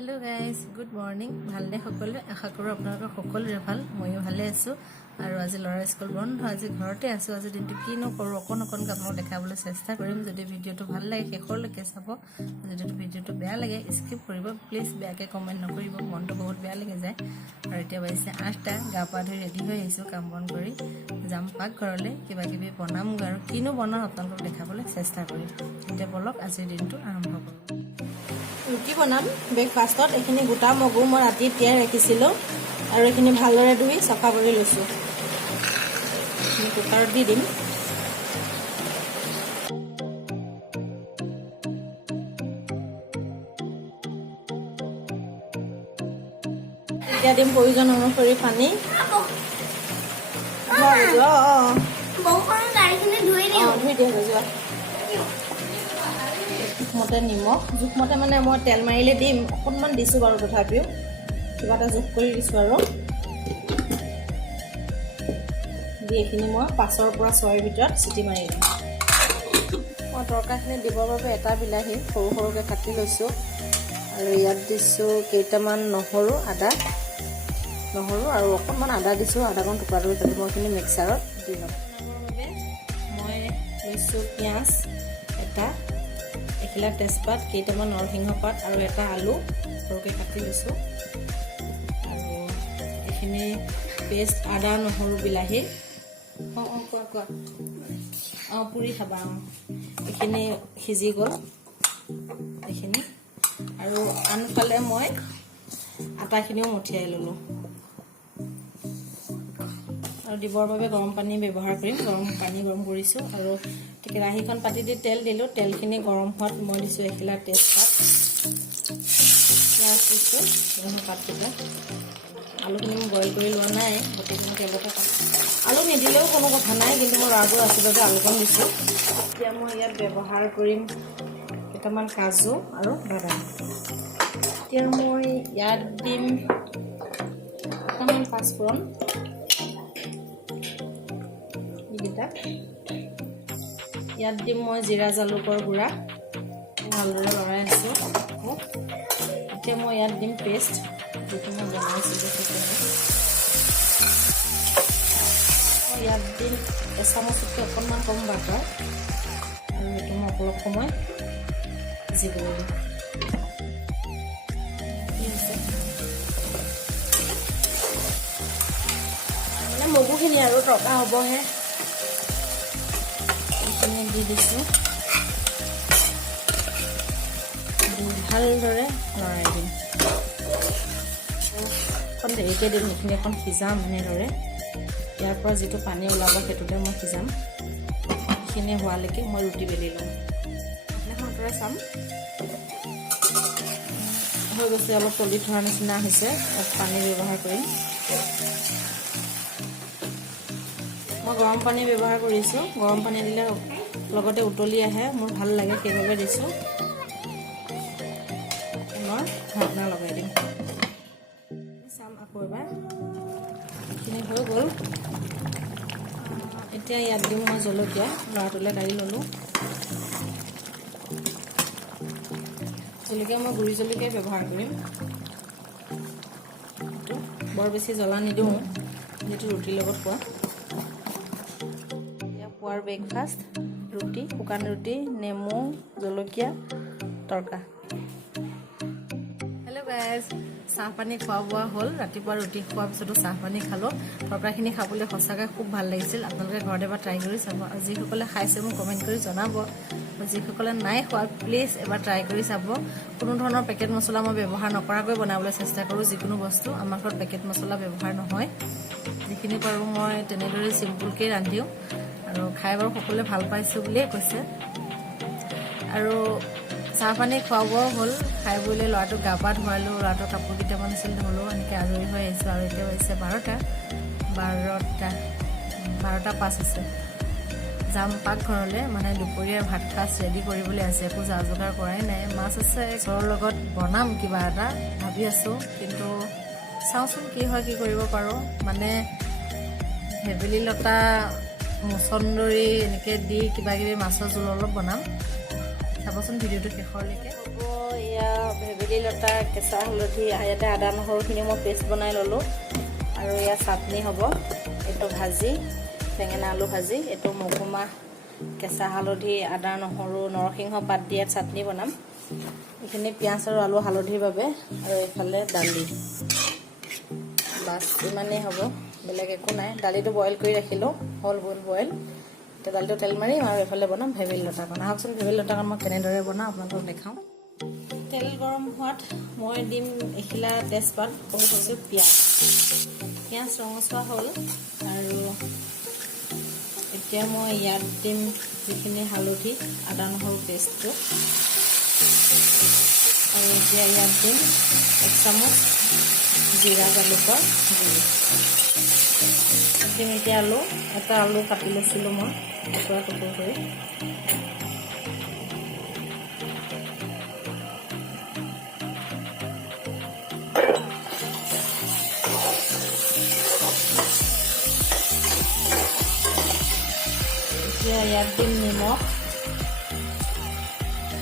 Hello guys good morning भालने सकलोरे आशा करूँ आपलोक सकलोरे ভাল मयो भाले आसो और आज लड़ा स्कूल बंद आज घरते आसो आज दिन किनो करूँ अकन अकनक आपलोक देखाबले चेष्टा करिम जदि भिडिओ भाल लागे शेषरলৈকে चाब जदि भिडिओ बेया लागे स्किप करिब प्लिज बेयाके कमेन्ट नकरिब मनটো बहुत बेया लागे जाय और एटा बाइसे 8टा गा पा धुई रेडी হৈ आइसो काम बन करि जाम पाक घरले किबा किबि बनाम और किनो बनाम आपलोक देखाबले चेष्टा करिम एटा बलक आजिर दिनটো आरम्भ करूँ रुटी बनाम ब्रेकफास्टत एखिनि गोटा मगु मैं राति তিয়াই राखिसिलो और एखिनि भालदरे धुई सफा करि लैसो कुकाৰত দি দিম এতিয়া দিম প্ৰয়োজন অনুসৰি পানী ধুই দিয়া যোৱা জোখমতে নিমখ জোখমতে মানে মই তেল মাৰিলে দিম অকণমান দিছোঁ বাৰু তথাপিও কিবা এটা জোখ কৰি দিছোঁ আৰু দি এইখিনি মই 5ৰ পৰা 6ৰ ভিতৰত চিটি মাৰি দিম মই তৰকাৰীখিনি দিবৰ বাবে এটা বিলাহী সৰু সৰুকৈ কাটি লৈছোঁ আৰু ইয়াত দিছোঁ কেইটামান নহৰু আদা নহৰু আৰু অকণমান আদা দিছোঁ আদাকণ টুকুৰা টুকুৰি কাটি মই এইখিনি মিক্সাৰত দি ল'ম মই লৈছোঁ পিঁয়াজ এটা এখিলা তেজপাত কেইটামান নৰসিংহ পাত আৰু এটা আলু সৰুকৈ কাটি লৈছোঁ আৰু এইখিনি পেষ্ট আদা নহৰু বিলাহী কোৱা পুৰি খাবা এইখিনি সিজি গ'ল এইখিনি আৰু আনফালে মই আটাখিনিও মঠিয়াই ল'লোঁ আৰু দিবৰ বাবে গৰম পানী ব্যৱহাৰ কৰিম গৰম পানী গৰম কৰিছোঁ আৰু কেৰাহীখন পাতি দি তেল দিলোঁ তেলখিনি গৰম হোৱাত মই দিছোঁ এখিলা তেজপাত পিঁয়াজ দিছোঁ পাতকেইটা আলুখিনি মই বইল কৰি লোৱা নাই গোটেইখিনি তেলতে আলু নিদিলেও কোনো কথা নাই কিন্তু মই ল'ৰাটো আছে বাবে আলুকণ দিছোঁ এতিয়া মই ইয়াত ব্যৱহাৰ কৰিম কেইটামান কাজু আৰু বাদাম এতিয়া মই ইয়াত দিম অকণমান পাঁচফোৰণ এইকেইটা ইয়াত দিম মই জিৰা জালুকৰ গুড়া ভালদৰে লৰাই আছোঁ এতিয়া মই ইয়াত দিম পেষ্ট যিটো মই বনাইছিলোঁ ইয়াত দিম এচামুচতকৈ অকণমান কম বাটাৰ আৰু এইটো মই অলপ সময় ভাজিব লাগিব মানে মগুখিনি আৰু তৰকা হ'বহে এইখিনি দি দিছোঁ ভালদৰে লৰাই দিম অকণ দেৰিকৈ দিম এইখিনি অকণ সিজাম এনেদৰে ইয়াৰ পৰা যিটো পানী ওলাব সেইটোতে মই সিজাম এইখিনি হোৱালৈকে মই ৰুটি বেলি ল'ম সন্তৰে চাম হৈ গৈছে অলপ পলি থোৱাৰ নিচিনা হৈছে পানী ব্যৱহাৰ কৰিম মই গৰম পানী ব্যৱহাৰ কৰিছোঁ গৰম পানী দিলে লগতে উতলি আহে মোৰ ভাল লাগে সেইবাবে দিছোঁ মই ঢাকনা লগাই দিম চাম আকৌ এবাৰ এইখিনি হৈ গ'ল এতিয়া ইয়াত দিম মই জলকীয়া ল'ৰাটোলৈ কাঢ়ি ল'লোঁ জলকীয়া মই গুড়ি জলকীয়াই ব্যৱহাৰ কৰিম বৰ বেছি জ্বলা নিদিওঁ যিটো ৰুটিৰ লগত খোৱা পুৱাৰ ব্ৰেকফাষ্ট ৰুটি শুকান ৰুটি নেমু জলকীয়া তৰকা হেল্ল' গাইজ চাহপানী খোৱা বোৱা হ'ল ৰাতিপুৱা ৰুটি খোৱাৰ পিছতো চাহপানী খালোঁ তৰকাৰীখিনি খাবলৈ সঁচাকৈ খুব ভাল লাগিছিল আপোনালোকে ঘৰতে এবাৰ ট্ৰাই কৰি চাব আৰু যিসকলে খাইছে মোক কমেণ্ট কৰি জনাব যিসকলে নাই খোৱা প্লিজ এবাৰ ট্ৰাই কৰি চাব কোনো ধৰণৰ পেকেট মছলা মই ব্যৱহাৰ নকৰাকৈ বনাবলৈ চেষ্টা কৰোঁ যিকোনো বস্তু আমাৰ ঘৰত পেকেট মছলা ব্যৱহাৰ নহয় যিখিনি পাৰোঁ মই তেনেদৰে চিম্পুলকৈ ৰান্ধিও আৰু খাই বাৰু সকলোৱে ভাল পাইছোঁ বুলিয়ে কৈছে আৰু চাহপানী খোৱা বোৱাও হ'ল খাই বৈ ল'ৰাটোক গা পা ধুৱালোঁ ল'ৰাটোৰ কাপোৰ কেইটামান আছিল ধুলোঁ এনেকৈ আজৰি হৈ আহিছোঁ আৰু এতিয়া হৈছে 12টা 5 আছে যাম পাকঘৰলৈ মানে দুপৰীয়াৰ ভাত সাজ ৰেডি কৰিবলৈ আছে একো যা যোগাৰ কৰাই নাই মাছ আছে ঘৰৰ লগত বনাম কিবা এটা ভাবি আছোঁ কিন্তু চাওঁচোন কি হয় কি কৰিব পাৰোঁ মানে ভেবেলী লতা মচন্দৰী এনেকৈ দি কিবা কিবি মাছৰ জোল অলপ বনাম চাবচোন ভিডিঅ'টো শেষলৈকে। হ'ব এয়া ভেবেলী লতা, কেঁচা হালধি, ইয়াতে আদা নহৰুখিনি মই পেষ্ট বনাই ল'লোঁ। আৰু এয়া চাটনি হ'ব, এইটো ভাজি, বেঙেনা আলু ভাজি, এইটো মগুমাহ, কেঁচা হালধি, আদা নহৰু, নৰসিংহ পাত দিয়া চাটনি বনাম। এইখিনি পিঁয়াজ আৰু আলু হালধিৰ বাবে। আৰু এইফালে দালি, বাছ ইমানেই হ'ব, বেলেগ একো নাই। দালিটো বইল কৰি ৰাখিলোঁ, হ'ল বইল। এতিয়া দালিটো তেল মাৰিম আৰু এইফালে বনাম ভেবেলী লতাকণ। আহকচোন ভেবেলী লতাকণ মই কেনেদৰে বনাওঁ আপোনালোকক দেখাওঁ। তেল গৰম হোৱাত মই দিম এখিলা তেজপাত, সৰু সৰুকৈ পিঁয়াজ ৰঙচুৱা হ'ল। আৰু এতিয়া মই ইয়াত দিম যিখিনি হালধি, আদা নহৰু পেষ্টটো। আৰু এতিয়া ইয়াত দিম 1 চামুচ জিৰা জালুকৰ গুড়ি। দিম এতিয়া আলু, এটা আলু কাটি লৈছিলোঁ মই টুকুৰা কৰি। এতিয়া ইয়াত দিম নিমখ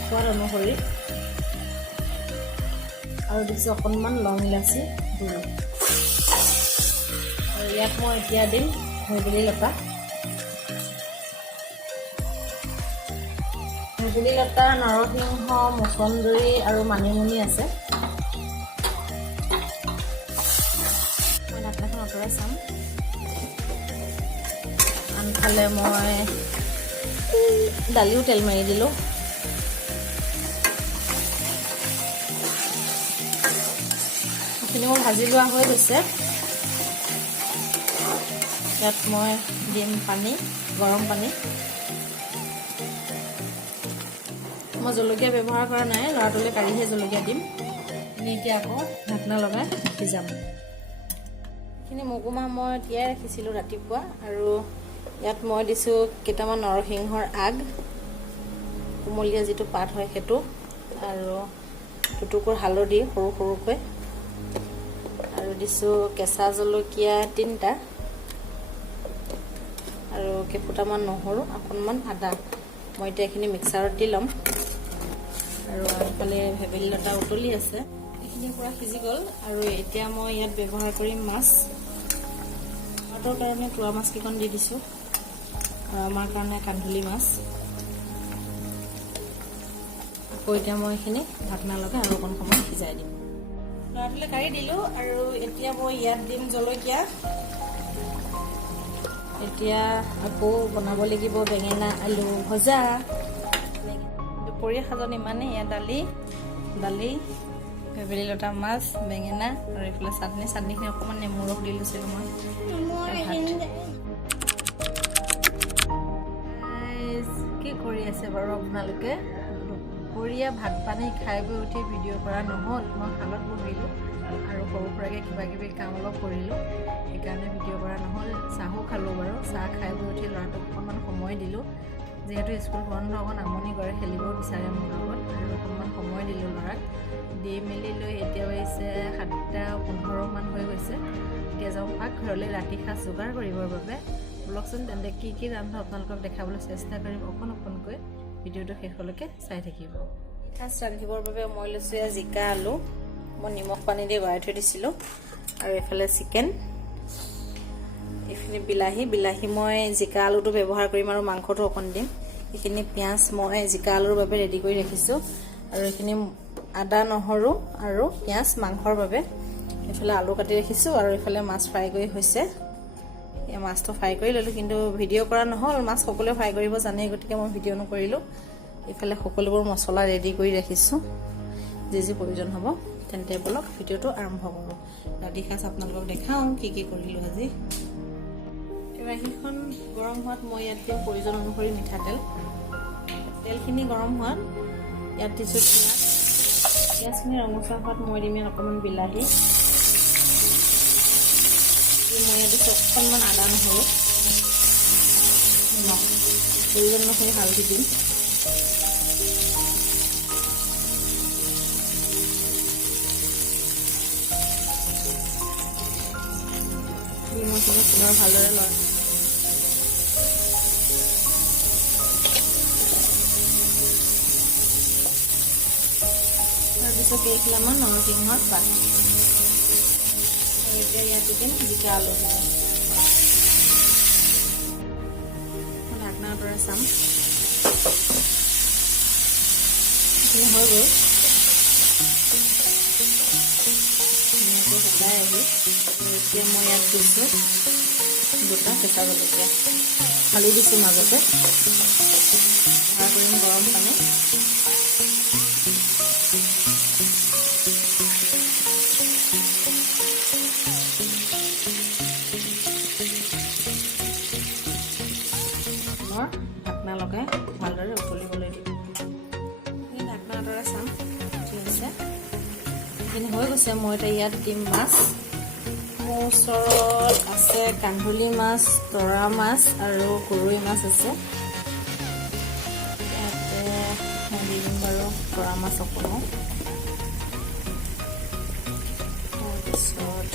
সোৱাদ অনুসৰি, আৰু দিছোঁ অকণমান লং ইলাচি গুড়ি। আৰু ইয়াত মই এতিয়া দিম ভেবেলী লতা। ভেবেলী লতা, নৰসিংহ, মচন্দৰী আৰু মানিমুনি আছে। মই ঢাকনাখন আঁতৰাই চাম। আনফালে মই দালিও তেল মাৰি দিলোঁ। এইখিনি মোৰ ভাজি লোৱা হৈ গৈছে। ইয়াত মই দিম পানী, গৰম পানী। মই জলকীয়া ব্যৱহাৰ কৰা নাই, ল'ৰাটোলৈ কাঢ়িহে জলকীয়া দিম। এতিয়া আকৌ ঢাকনা লগাই সিজাম। এইখিনি মগুমাহ মই তিয়াই ৰাখিছিলোঁ ৰাতিপুৱা। আৰু ইয়াত মই দিছোঁ কেইটামান নৰসিংহৰ আগ, কোমলীয়া যিটো পাত হয় সেইটো, আৰু দুটুকুৰ হালধি সৰু সৰুকৈ, আৰু দিছোঁ কেঁচা জলকীয়া 3টা, আৰু কেইফুটামান নহৰু, অকণমান আদা। মই এতিয়া এইখিনি মিক্সাৰত দি ল'ম। আৰু এইফালে ভেবেলী লতা উতলি আছে, এইখিনি পূৰা সিজি গ'ল। আৰু এতিয়া মই ইয়াত ব্যৱহাৰ কৰিম মাছ। ভাতৰ কাৰণে তোৰা মাছ কেইখন দি দিছোঁ, আৰু আমাৰ কাৰণে কান্ধুলি মাছ। আকৌ এতিয়া মই এইখিনি ঢাকনা লগাই আৰু অকণ সময় সিজাই দিম। ল'ৰাটোলৈ কাঢ়ি দিলোঁ। আৰু এতিয়া মই ইয়াত দিম জলকীয়া। এতিয়া আকৌ বনাব লাগিব বেঙেনা আলু ভজা। দুপৰীয়া সাজত ইমানেই। ইয়াত দালি, ভেবেলী লতা মাছ, বেঙেনা, আৰু এইফালে চাটনিখিনি অকণমান নেমু ৰস দি লৈছিলোঁ মই। কি কৰি আছে বাৰু আপোনালোকে? দুপৰীয়া ভাত পানী খাই বৈ উঠি ভিডিঅ' কৰা নহ'ল, মই শালত বহিলোঁ আৰু সৰু সুৰাকৈ কিবা কিবি কাম অলপ কৰিলোঁ, সেইকাৰণে ভিডিঅ' কৰা নহ'ল। চাহো খালোঁ বাৰু। চাহ খাই বৈ উঠি ল'ৰাটোক অকণমান সময় দিলোঁ, যিহেতু স্কুল বন্ধ, অকণ আমনি কৰে, খেলিবও বিচাৰে মোৰ লগত, আৰু অকণমান সময় দিলোঁ ল'ৰাক। দি মেলি লৈ এতিয়া হৈছে 7:15 হৈ গৈছে। এতিয়া যাওঁ পাকঘৰলৈ ৰাতি সাঁজ যোগাৰ কৰিবৰ বাবে। বলকচোন তেন্তে কি কি ৰান্ধো আপোনালোকক দেখাবলৈ চেষ্টা কৰিম। অকণকৈ ভিডিঅ'টো শেষলৈকে চাই থাকিব। সাঁজ ৰান্ধিবৰ বাবে মই লৈছোঁ জিকা আলু, মই নিমখ পানী দি গৰাই থৈ দিছিলোঁ। আৰু এইফালে চিকেন, এইখিনি বিলাহী মই জিকা আলুটো ব্যৱহাৰ কৰিম আৰু মাংসটো অকণ দিম। এইখিনি পিঁয়াজ মই জিকা আলুৰ বাবে ৰেডি কৰি ৰাখিছোঁ। আৰু এইখিনি আদা নহৰু আৰু পিঁয়াজ মাংসৰ বাবে। এইফালে আলু কাটি ৰাখিছোঁ। আৰু এইফালে মাছ ফ্ৰাই কৰি হৈছে। এই মাছটো ফ্ৰাই কৰি ল'লোঁ, কিন্তু ভিডিঅ' কৰা নহ'ল। মাছ সকলোৱে ফ্ৰাই কৰিব জানেই, গতিকে মই ভিডিঅ' নকৰিলোঁ। এইফালে সকলোবোৰ মছলা ৰেডি কৰি ৰাখিছোঁ, যি প্ৰয়োজন হ'ব। তেন্তে বলক ভিডিঅ'টো আৰম্ভ কৰোঁ। ৰাতি সাঁজ আপোনালোকক দেখাওঁ কি কৰিলোঁ আজি। কেৰাহীখন গৰম হোৱাত মই ইয়াত দিম প্ৰয়োজন অনুসৰি মিঠাতেল। তেলখিনি গৰম হোৱাত ইয়াত দিছোঁ পিঁয়াজখিনি ৰঙচুৱা হোৱাত মই দিম ইয়াত অকণমান বিলাহী। মই ইয়াত দিছোঁ অকণমান আদা নহৰু, প্ৰয়োজন অনুসৰি হালধি দিম। মই পুনৰ ভালদৰে লয় দিছোঁ কেইখিলামান নৰসিংহৰ পাত। আৰু এতিয়া ইয়াত দিম জিকা আলু। ঢাকনাৰ পৰা চাম এইখিনি হৈ গ'ল। ধুনীয়াকৈ শুকাই আহি এতিয়া মই ইয়াত দিছোঁ দুটা কেঁচা জলকীয়া, ফালি দিছোঁ মাজতে। ব্যৱহাৰ কৰিম গৰম পানী। ঢাকনা লগাই ভালদৰে উতলিবলৈ দিম। এই ঢাকনাৰ দৰে চাম ঠিক আছে। এইখিনি হৈ গৈছে। মই এতিয়া ইয়াত দিম মাছ। মোৰ ওচৰত আছে কান্ধুলি মাছ, তৰা মাছ আৰু গৰৈ মাছ আছে। ইয়াতে মই দি দিম বাৰু তৰা মাছ অকণো। তাৰপিছত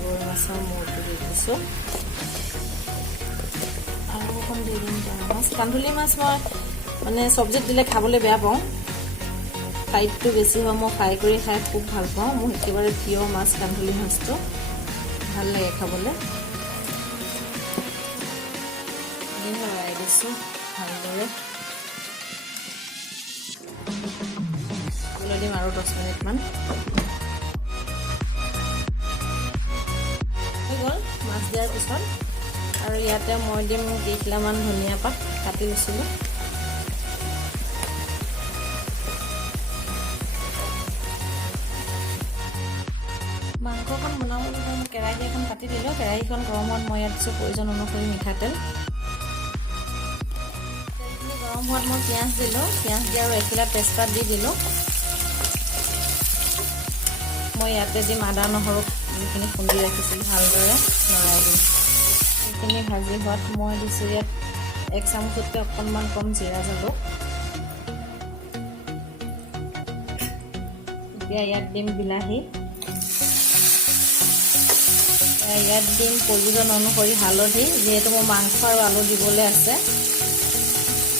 গৰৈ মাছৰ মূৰটো দি দিছোঁ। আৰু অকণ দি দিম তৰা মাছ। কান্ধুলি মাছ মই মানে চব্জিত দিলে খাবলৈ বেয়া পাওঁ। ফ্ৰাইডটো বেছি হয়, মই ফ্ৰাই কৰি খাই খুব ভাল পাওঁ। মোৰ একেবাৰে প্ৰিয় মাছ কান্ধুলি মাছটো, ভাল লাগে খাবলৈ। লৰাই দিছোঁ ভালদৰে। দিম আৰু 10 মিনিটমান। হৈ গ'ল মাছ দিয়াৰ পিছত। আৰু ইয়াতে মই দিম কেইখিলামান ধনিয়া পাত কাটি লৈছিলোঁ। মাংসকণ বনাবলৈ মই কেৰাহী এখন কাটি দিলোঁ। কেৰাহীখন গৰম হোৱাত মই ইয়াত দিছোঁ প্ৰয়োজন অনুসৰি মিঠাতেল। তেলখিনি গৰম হোৱাত মই পিঁয়াজ দিলোঁ। পিঁয়াজ দি আৰু এখিলা তেজপাত দি দিলোঁ। মই ইয়াতে দিম আদা নহৰু যিখিনি খুন্দি ৰাখিছিলোঁ, ভালদৰে লৰাই দিম। এইখিনি ভাজি হোৱাত মই দিছোঁ ইয়াত 1 চামুচতকৈ অকণমান কম জিৰা জালুক। এতিয়া ইয়াত দিম বিলাহী। ইয়াত দিম প্ৰয়োজন অনুসৰি হালধি। যিহেতু মোৰ মাংস আৰু আলু দিবলৈ আছে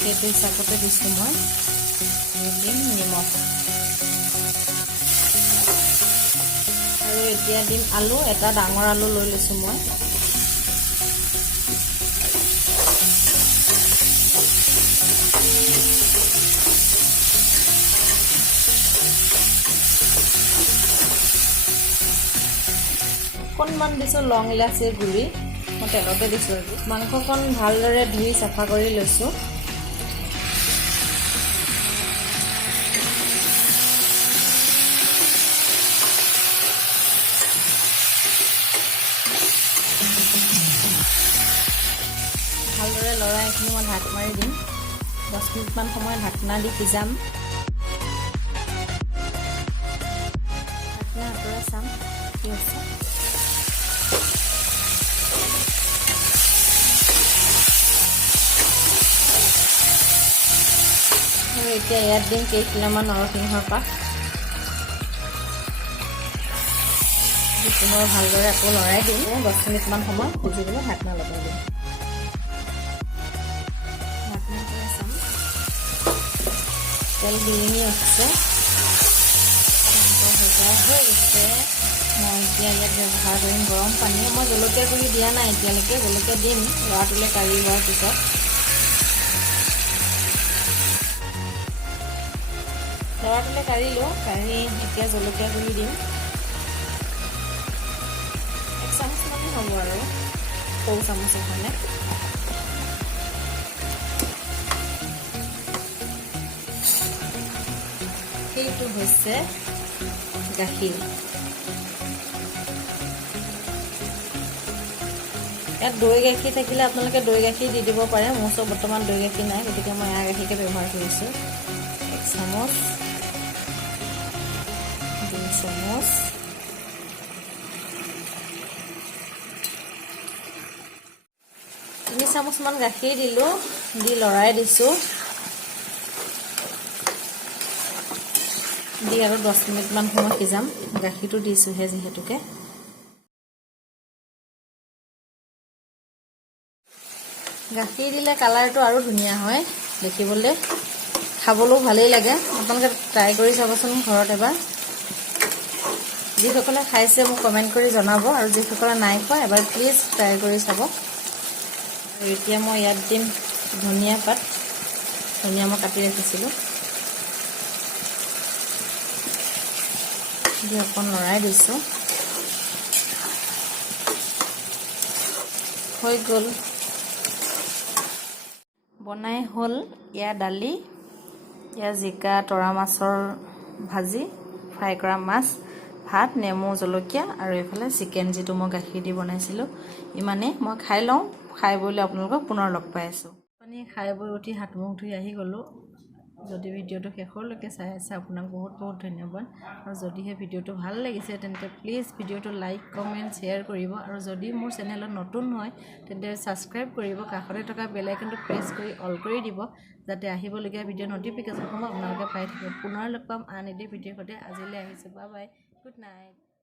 সেইটো হিচাপতে দিছোঁ মই। দিম নিমখ। আৰু এতিয়া দিম আলু। এটা ডাঙৰ আলু লৈ লৈছোঁ মই। অকণমান দিছোঁ লং ইলাচিৰ গুড়ি, মই তেলতে দিছোঁ। মাংসকণ ভালদৰে ধুই চাফা কৰি লৈছোঁ। ভালদৰে লৰাই এইখিনি মই ঢাক মাৰি দিম। 10 মিনিটমান সময় ঢাকনা দি সিজাম। ঢাকনা আঁতৰাই চাম কি হৈছে। আৰু এতিয়া ইয়াত দিম কেইখিলামান নৰসিংহৰ পাত। পুনৰ ভালদৰে আকৌ লৰাই দিম। 10 মিনিটমান সময় সিজিবলৈ ঢাকনা লগাই দিম। ঢাকনা আঁতৰাই চাম। তেল বিৰিঙি উঠিছে, ভজা হৈ গৈছে। মই এতিয়া ইয়াত ব্যৱহাৰ কৰিম গৰম পানী। মই জলকীয়া গুড়ি দিয়া নাই এতিয়ালৈকে, জলকীয়া দিম লৰাটোলৈ কাঢ়ি লোৱাৰ পিছত। লৰাটোলৈ কাঢ়িলোঁ, কাঢ়ি এতিয়া জলকীয়া গুড়ি দিম। 1 চামুচ মানে হ'ব আৰু সৰু চামুচ এখনে। সেইটো হৈছে গাখীৰ। ইয়াত দৈ গাখীৰ থাকিলে আপোনালোকে দৈ গাখীৰ দি দিব পাৰে। মোৰ ওচৰত বৰ্তমান দৈ গাখীৰ নাই, গতিকে মই এৱা গাখীৰকে ব্যৱহাৰ কৰিছোঁ। 1 চামুচ, 2 চামুচ, 3 চামুচমান গাখীৰ দিলোঁ। দি লৰাই দিছোঁ। দি আৰু 10 মিনিটমান সময় সিজাম। গাখীৰটো দিছোঁহে যিহেতুকে। গাখীৰ দিলে কালাৰটো আৰু ধুনীয়া হয় দেখিবলৈ, খাবলৈও ভালেই লাগে আপোনালোকে ট্ৰাই কৰি চাবচোন ঘৰত এবাৰ যিসকলে খাইছে মোক কমেণ্ট কৰি জনাব আৰু যিসকলে নাই খোৱা এবাৰ প্লিজ ট্ৰাই কৰি চাব আৰু এতিয়া মই ইয়াত দিম ধনিয়া পাত ধনিয়া মই কাটি ৰাখিছিলোঁ দি অকণ লৰাই দিছোঁ হৈ গ'ল বনাই হ'ল ইয়াৰ দালি ইয়াৰ জিকা তৰা মাছৰ ভাজি ফ্ৰাই কৰা মাছ ভাত নেমু জলকীয়া আৰু এইফালে চিকেন যিটো মই গাখীৰ দি বনাইছিলোঁ ইমানেই মই খাই লওঁ খাই বৈ আপোনালোকক পুনৰ লগ পাই আছোঁ পানী খাই বৈ উঠি হাত মুখ ধুই আহি গ'লোঁ যদি ভিডিঅ'টো শেষলৈকে চাই আছে আপোনাক বহুত বহুত ধন্যবাদ আৰু যদিহে ভিডিঅ'টো ভাল লাগিছে তেন্তে প্লিজ ভিডিঅ'টো লাইক কমেণ্ট শ্বেয়াৰ কৰিব আৰু যদি মোৰ চেনেলত নতুন হয় তেন্তে ছাবস্ক্ৰাইব কৰিব কাষতে থকা বেল আইকনটো প্ৰেছ কৰি অল কৰি দিব যাতে আহিবলগীয়া ভিডিঅ' নটিফিকেশ্যনসমূহ আপোনালোকে পাই থাকিব পুনৰ লগ পাম আন এটি ভিডিঅ'ৰ সৈতে আজিলৈ আহিছোঁ বাই বাই গুড নাইট